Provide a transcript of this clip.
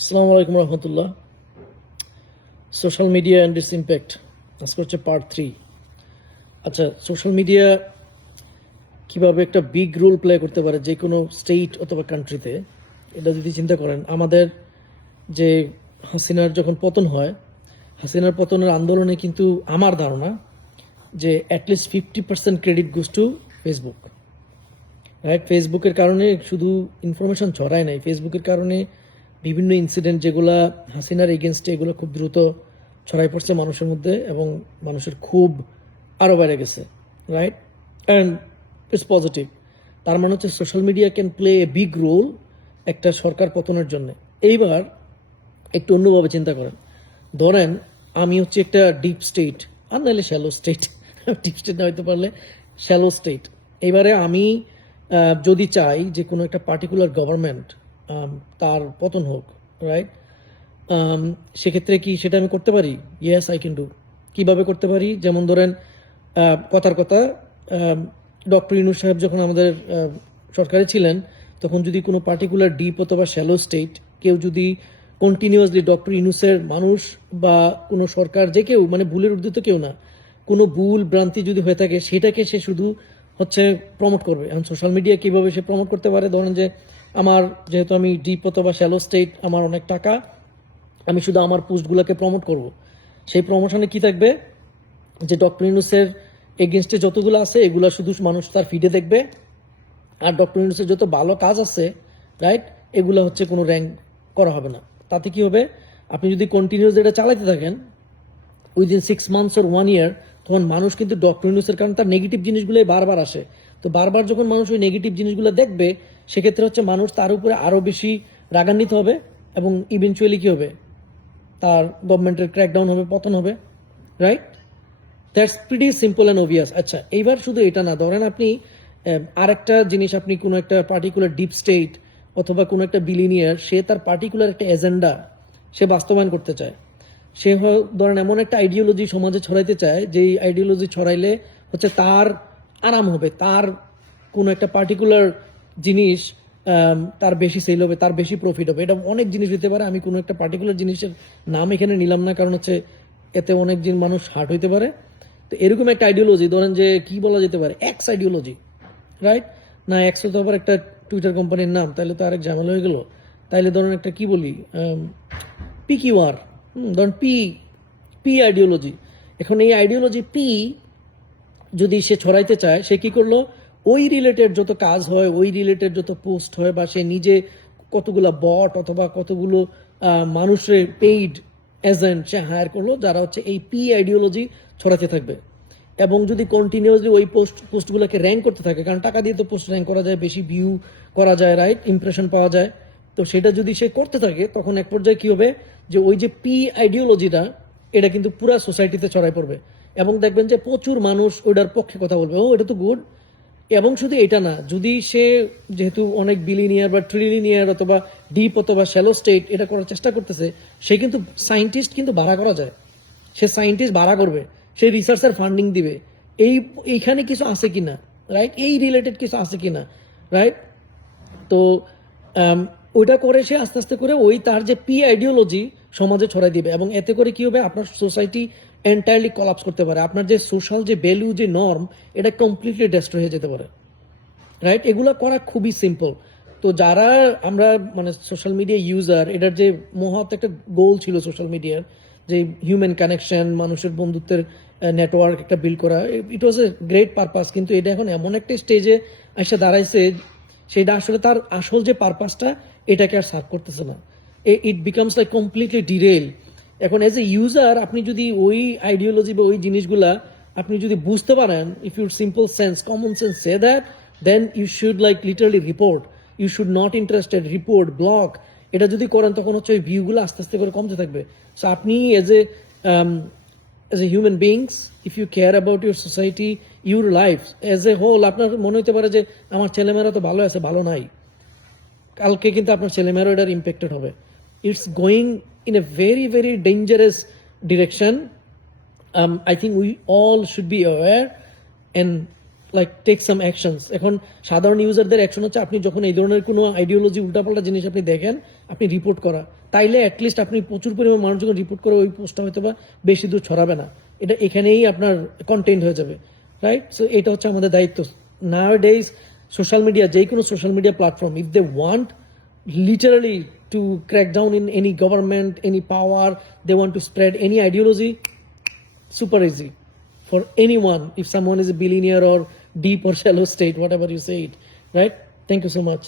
আসসালামু আলাইকুম রহমতুল্লাহ। Social media and its impact, আজকে হচ্ছে পার্ট 3। আচ্ছা, সোশ্যাল মিডিয়া কিভাবে একটা বিগ রোল প্লে করতে পারে যে কোনো স্টেট অথবা কান্ট্রিতে, এটা যদি চিন্তা করেন, আমাদের যে হাসিনার যখন পতন হয়, হাসিনার পতনের আন্দোলনে কিন্তু আমার ধারণা যে at least 50% credit goes to Facebook. Right, ফেসবুকের কারণে শুধু ইনফরমেশন ছড়ায় নাই, ফেসবুকের কারণে বিভিন্ন ইনসিডেন্ট যেগুলা হাসিনার এগেনস্টে, এগুলো খুব দ্রুত ছড়াই পড়ছে মানুষের মধ্যে এবং মানুষের খুব আরও বেড়ে গেছে। Right, and it's positive. তার মানে হচ্ছে social media can play a big role একটা সরকার পতনের জন্য। এইবার একটু অন্যভাবে চিন্তা করেন, ধরেন আমি হচ্ছে একটা ডিপ স্টেট, আর নাহলে শ্যালো স্টেট, ডিপ স্টেট না হইতে পারলে শ্যালো স্টেট। এবারে আমি যদি চাই যে কোনো একটা পার্টিকুলার গভর্নমেন্ট তার পতন হোক, রাইট, সেক্ষেত্রে কি সেটা আমি করতে পারি? Yes, I can do. কীভাবে করতে পারি? যেমন ধরেন, কথার কথা, ডক্টর ইউনূস সাহেব যখন আমাদের সরকারে ছিলেন, তখন যদি কোনো পার্টিকুলার ডিপ অথবা শ্যালো স্টেট কেউ যদি কন্টিনিউয়াসলি ডক্টর ইউনূসের মানুষ বা কোনো সরকার, যে কেউ, মানে ভুলের ঊর্ধ্বে তো কেউ না, কোনো ভুল ভ্রান্তি যদি হয়ে থাকে সেটাকে সে শুধু হচ্ছে প্রমোট করবে। এখন সোশ্যাল মিডিয়া কীভাবে সে প্রমোট করতে পারে? ধরেন যে আমার, যেহেতু আমি ডিপ অথবা শ্যালো স্টেট, আমার অনেক টাকা, আমি শুধু আমার পোস্টগুলোকে প্রমোট করব। সেই প্রমোশনে কি থাকবে? যে ডক্টর ইউনূসের এগেনস্টে যতগুলো আছে এগুলো শুধু মানুষ তার ফিডে দেখবে, আর ডক্টর ইউনূসের যত ভালো কাজ আছে, রাইট, এগুলো হচ্ছে কোনো র্যাঙ্ক করা হবে না। তাতে কি হবে? আপনি যদি কন্টিনিউস এটা চালাতে থাকেন উইদিন 6 মান্থস ওর 1 ইয়ার, তখন মানুষ কিন্তু ডক্টর ইউনূসের, কারণ তার নেগেটিভ জিনিসগুলোই বারবার আসে, তো বারবার যখন মানুষ ওই নেগেটিভ জিনিসগুলো দেখবে, সেক্ষেত্রে হচ্ছে মানুষ তার উপরে আরও বেশি রাগান্বিত হবে এবং ইভেনচুয়ালি কী হবে? তার গভর্নমেন্টের ক্র্যাকডাউন হবে, পতন হবে। Right, that's pretty simple and obvious. আচ্ছা, এইবার শুধু এটা না, ধরেন আপনি আরেকটা জিনিস, আপনি কোনো একটা পার্টিকুলার ডিপ স্টেট অথবা কোনো একটা বিলিনিয়ার, সে তার পার্টিকুলার একটা এজেন্ডা সে বাস্তবায়ন করতে চায়। সে ধরেন এমন একটা আইডিওলজি সমাজে ছড়াইতে চায়, যেই আইডিওলজি ছড়াইলে হচ্ছে তার আরাম হবে, তার কোনো একটা পার্টিকুলার জিনিস তার বেশি সেল হবে, তার বেশি প্রফিট হবে। এটা অনেক জিনিস হতে পারে, আমি কোনো একটা পার্টিকুলার জিনিসের নাম এখানে নিলাম না, কারণ হচ্ছে এতে অনেক মানুষ হার্ট হইতে পারে। তো এরকম একটা আইডিওলজি, ধরেন যে কি বলা যেতে পারে, এক্স আইডিওলজি। রাইট, না এক্স তো আবার একটা টুইটার কোম্পানির নাম, তাহলে তো আরেক ঝামেলা হয়ে গেল। তাইলে ধরেন একটা কি বলি, পি কিউ আর, ধরেন পি পি আইডিওলজি। এখন এই আইডিওলজি পি যদি সে ছড়াইতে চায়, সে কি করলো? ওই রিলেটেড যত কাজ হয়, ওই রিলেটেড যত পোস্ট হয়, বা সে নিজে কতগুলো বট অথবা কতগুলো মানুষের পেইড এজেন্ট সে হায়ার করলো, যারা হচ্ছে এই পি আইডিওলজি ছড়াতে থাকবে। এবং যদি কন্টিনিউয়াসলি ওই পোস্টগুলোকে র্যাঙ্ক করতে থাকে, কারণ টাকা দিয়ে তো পোস্ট র্যাঙ্ক করা যায়, বেশি ভিউ করা যায়, রাইট, ইমপ্রেশন পাওয়া যায়। তো সেটা যদি সে করতে থাকে, তখন এক পর্যায়ে কী হবে? যে ওই যে পি আইডিওলজিটা, এটা কিন্তু পুরা সোসাইটিতে ছড়াই পড়বে এবং দেখবেন যে প্রচুর মানুষ ওইটার পক্ষে কথা বলবে, ও এটা তো গুড। এবং শুধু এটা না, যদি সে, যেহেতু অনেক বিলিনিয়ার বা ট্রিলিনিয়ার অথবা ডিপ অথবা শ্যালো স্টেট এটা করার চেষ্টা করতেছে, সে কিন্তু সায়েন্টিস্ট কিন্তু ভাড়া করা যায়, সে সায়েন্টিস্ট ভাড়া করবে, সে রিসার্চের ফান্ডিং দিবে, এইখানে কিছু আছে কিনা, রাইট, এই রিলেটেড কিছু আছে কিনা, রাইট। তো ওইটা করে সে আস্তে আস্তে করে ওই তার যে পি আইডিওলজি সমাজে ছড়াই দিবে, এবং এতে করে কি হবে? আপনার সোসাইটি এন্টায়ারলি কলাপস করতে পারে, আপনার যে সোশ্যাল যে ভ্যালু, যে নর্ম, এটা কমপ্লিটলি ডেস্ট্রয় হয়ে যেতে পারে। রাইট, এগুলো করা খুবই সিম্পল। তো যারা আমরা মানে সোশ্যাল মিডিয়া ইউজার, এটার যে মহৎ একটা গোল ছিল সোশ্যাল মিডিয়ার, যে হিউম্যান কানেকশন, মানুষের বন্ধুত্বের নেটওয়ার্ক একটা বিল্ড করা, ইট ওয়াজ এ গ্রেট পারপাস। কিন্তু এটা এখন এমন একটা স্টেজে এসে দাঁড়াইছে, সেটা আসলে তার আসল যে পারপাসটা, এটাকে আর সার্ভ করতেছে না। It becomes like completely derail. এখন এজ এ ইউজার, আপনি যদি ওই আইডিওলজি বা ওই জিনিসগুলা আপনি যদি বুঝতে পারেন, if your simple sense, common sense say that, then you should like literally report, you should not interested, report, block. এটা যদি করেন, তখন হচ্ছে ওই ভিউগুলো আস্তে আস্তে করে কমতে থাকবে। সো আপনি as a human beings, if you care about your society, your life as a whole, আপনার মনে হতে পারে যে আমার ছেলেমেয়েরা তো ভালো আছে, ভালো নাই, কালকে কিন্তু আপনার ছেলেমেয়েরও এটার ইম্প্যাক্টেড হবে। It's going in a very very dangerous direction. I think we all should be aware and like take some actions. এখন সাধারণ ইউজারদের অ্যাকশন হচ্ছে, আপনি যখন এই ধরনের কোনো আইডিওলজি, উল্টাপাল্টা জিনিস আপনি দেখেন, আপনি রিপোর্ট করা, তাইলে অ্যাটলিস্ট আপনি প্রচুর পরিমাণ মানুষ যখন রিপোর্ট করে ওই পোস্টটা হয়তো বা বেশি দূর ছড়াবে না, এটা এখানেই আপনার কন্টেন্ট হয়ে যাবে, রাইট? সো এটা হচ্ছে আমাদের দায়িত্ব। নাওয়াডেজ সোশ্যাল মিডিয়া, যে কোনো social media platform, if they want literally to crack down in any government, any power, they want to spread any ideology, super easy for anyone, if someone is a billionaire or deep or shallow state, whatever you say it, right? Thank you so much.